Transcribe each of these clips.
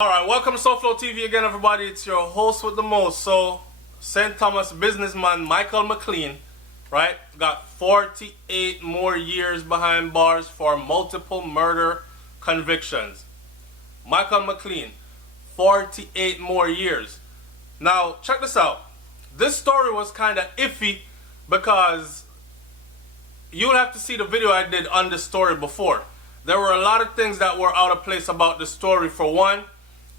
Alright, welcome to SoFlo TV again, everybody. It's your host with the most. So, St. Thomas businessman Michael McLean, right, got 48 more years behind bars for multiple murder convictions. Michael McLean, 48 more years. Now, check this out. This story was kind of iffy because you'll have to see the video I did on this story before. There were a lot of things that were out of place about the story. For one,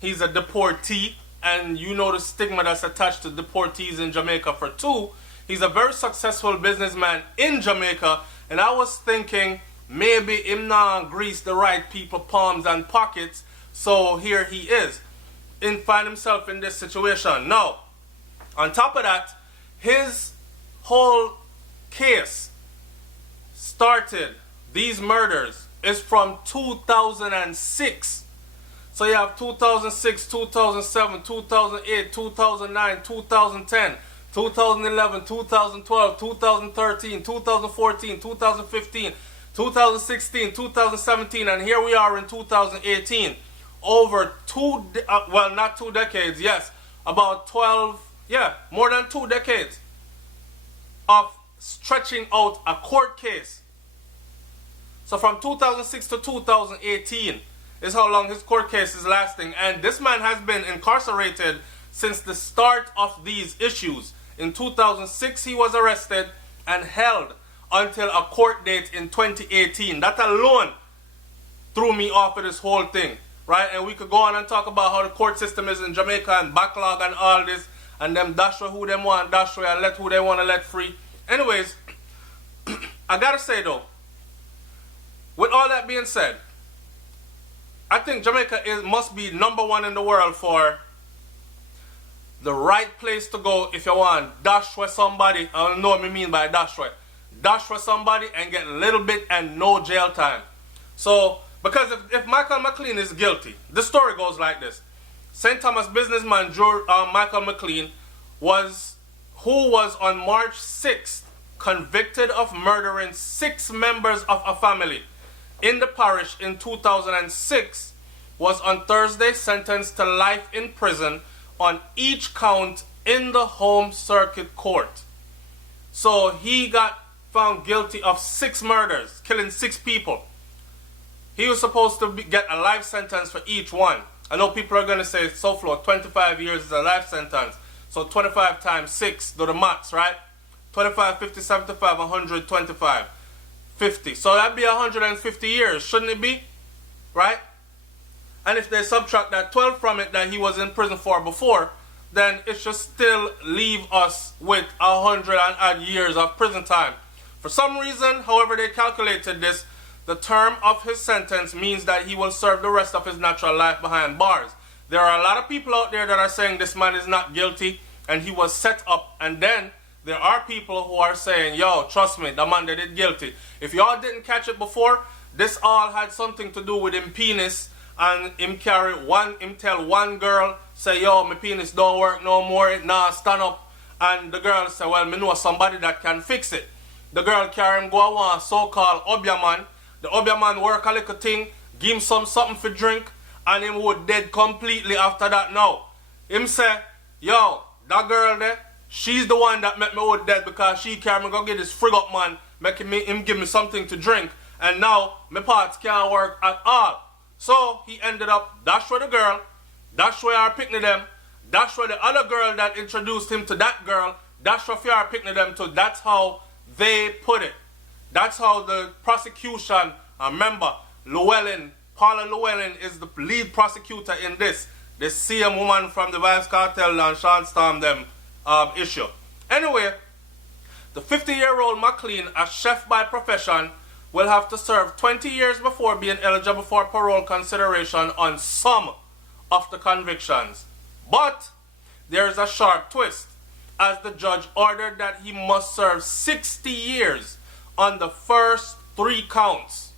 he's a deportee, and you know the stigma that's attached to deportees in Jamaica. For two, he's a very successful businessman in Jamaica, and I was thinking maybe him not grease the right people palms and pockets, so here he is, find himself in this situation. Now, on top of that, his whole case started, these murders, is from 2006. So you have 2006, 2007, 2008, 2009, 2010, 2011, 2012, 2013, 2014, 2015, 2016, 2017, and here we are in 2018. Over not 2 decades, yes, about 12, more than 2 decades of stretching out a court case. So from 2006 to 2018 is how long his court case is lasting. And this man has been incarcerated since the start of these issues. In 2006 he was arrested and held until a court date in 2018. That alone threw me off of this whole thing, right? And we could go on and talk about how the court system is in Jamaica and backlog and all this, and them dash who them want dash away and let who they want to let free. Anyways, I gotta say though, with all that being said, I think Jamaica must be #1 in the world for the right place to go if you want dash with somebody. I don't know what I mean by dash with. Dash with somebody and get a little bit and no jail time. So, because if Michael McLean is guilty, the story goes like this. St. Thomas businessman Michael McLean was on March 6th convicted of murdering 6 members of a family in the parish in 2006, was on Thursday sentenced to life in prison on each count in the home circuit court. So he got found guilty of 6 murders, killing 6 people. He was supposed to get a life sentence for each one. I know people are going to say, SoFlo, 25 years is a life sentence. So 25 times 6, do the maths, right? 25, 50, 75, 125. 50. So that'd be 150 years, shouldn't it be? Right? And if they subtract that 12 from it that he was in prison for before, then it should still leave us with 100 and odd years of prison time. For some reason, however they calculated this, the term of his sentence means that he will serve the rest of his natural life behind bars. There are a lot of people out there that are saying this man is not guilty and he was set up, and then there are people who are saying, yo, trust me, the man that is guilty. If y'all didn't catch it before, this all had something to do with him penis, and him tell one girl, say, yo, my penis don't work no more, nah, stand up. And the girl say, well, me know somebody that can fix it. The girl carry him go a one so-called obia man. The obia man work a little thing, give him something for drink, and him would dead completely after that now. Him say, yo, that girl there, she's the one that make me old dead because she carry me go get this frig up man, making him give me something to drink, and now my parts can't work at all. So he ended up dash with the girl, dash with our picnic them, dash with the other girl that introduced him to that girl, dash with our picnic them too. That's how they put it. That's how the prosecution, remember, Paula Llewellyn is the lead prosecutor in this. The same woman from the Vybz Kartel and Sean Storm them issue. Anyway, the 50-year-old McLean, a chef by profession, will have to serve 20 years before being eligible for parole consideration on some of the convictions. But there is a sharp twist, as the judge ordered that he must serve 60 years on the first 3 counts.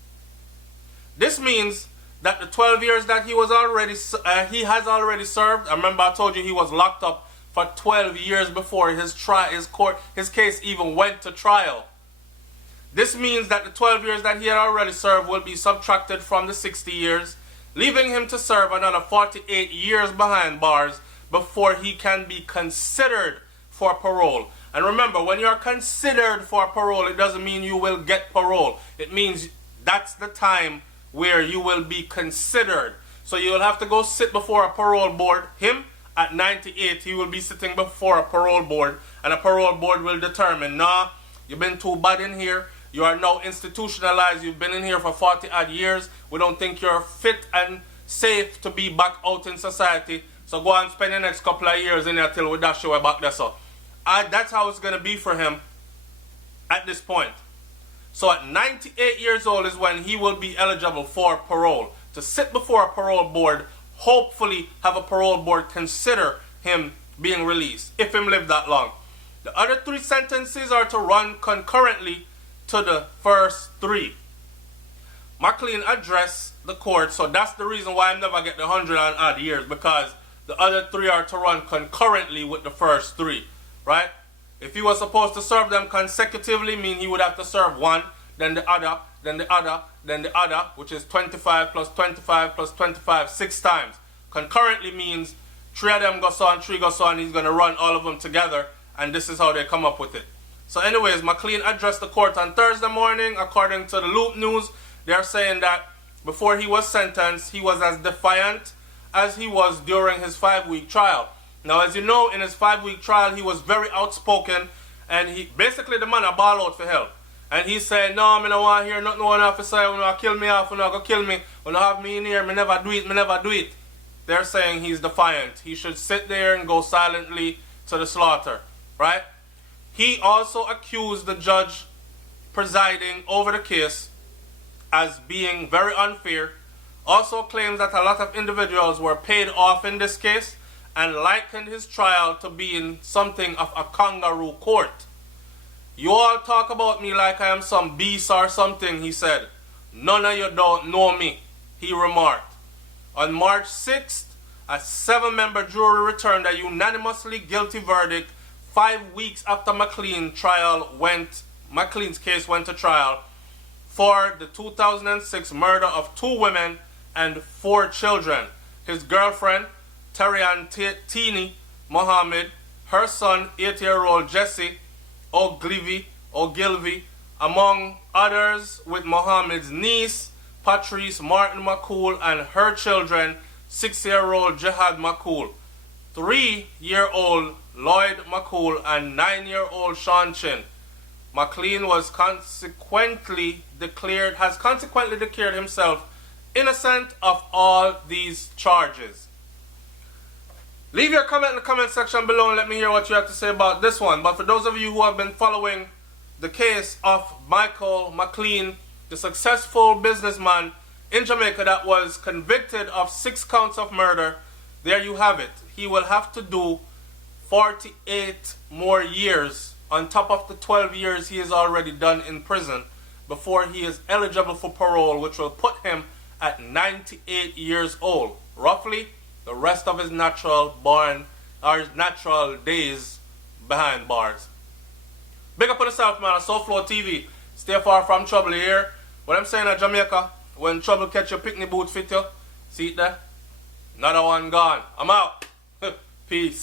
This means that the 12 years that he has already served. I remember I told you he was locked up for 12 years before his case even went to trial. This means that the 12 years that he had already served will be subtracted from the 60 years, leaving him to serve another 48 years behind bars before he can be considered for parole. And remember, when you're considered for parole, it doesn't mean you will get parole. It means that's the time where you will be considered. So you'll have to go sit before a parole board. Him, at 98, he will be sitting before a parole board, and a parole board will determine, nah, you've been too bad in here. You are now institutionalized. You've been in here for 40 odd years. We don't think you're fit and safe to be back out in society. So go and spend the next couple of years in there till we dash you back there. So that's how it's going to be for him at this point. So at 98 years old is when he will be eligible for parole. To sit before a parole board, hopefully have a parole board consider him being released, if him live that long. The other 3 sentences are to run concurrently to the first 3. McLean addressed the court, so that's the reason why I never get the 100 and odd years, because the other 3 are to run concurrently with the first 3, right? If he was supposed to serve them consecutively, mean he would have to serve one, then the other, then the other, then the other, which is 25 plus 25 plus 25, 6 times. Concurrently means 3 of them go so and 3 go so, and he's going to run all of them together, and this is how they come up with it. So anyways, McLean addressed the court on Thursday morning. According to the Loop News, they're saying that before he was sentenced, he was as defiant as he was during his 5-week trial. Now, as you know, in his 5-week trial, he was very outspoken, and he basically the man a ball out for help. And he said, no, I don't want to hear nothing one officer, you want to kill me off, you want to go kill me, you have me in here, me never do it, me never do it. They're saying he's defiant. He should sit there and go silently to the slaughter, right? He also accused the judge presiding over the case as being very unfair. Also claims that a lot of individuals were paid off in this case, and likened his trial to being something of a kangaroo court. You all talk about me like I am some beast or something, he said. None of you don't know me, he remarked. On March 6th, a 7-member jury returned a unanimously guilty verdict 5 weeks after McLean's case went to trial for the 2006 murder of 2 women and 4 children. His girlfriend, Tini Mohammed, her son, 8-year-old Jesse Ogilvy, among others, with Mohammed's niece, Patrice Martin McCool, and her children, 6-year-old Jihad McCool, 3-year-old Lloyd McCool, and 9-year-old Sean Chin. McLean has consequently declared himself innocent of all these charges. Leave your comment in the comment section below and let me hear what you have to say about this one. But for those of you who have been following the case of Michael McLean, the successful businessman in Jamaica that was convicted of 6 counts of murder, there you have it. He will have to do 48 more years on top of the 12 years he has already done in prison before he is eligible for parole, which will put him at 98 years old, roughly the rest of his natural days behind bars. Big up on yourself, man. Soul Flow TV. Stay far from trouble here. What I'm saying at Jamaica, when trouble catch your picnic boot fit you, see it there? Another one gone. I'm out. Peace.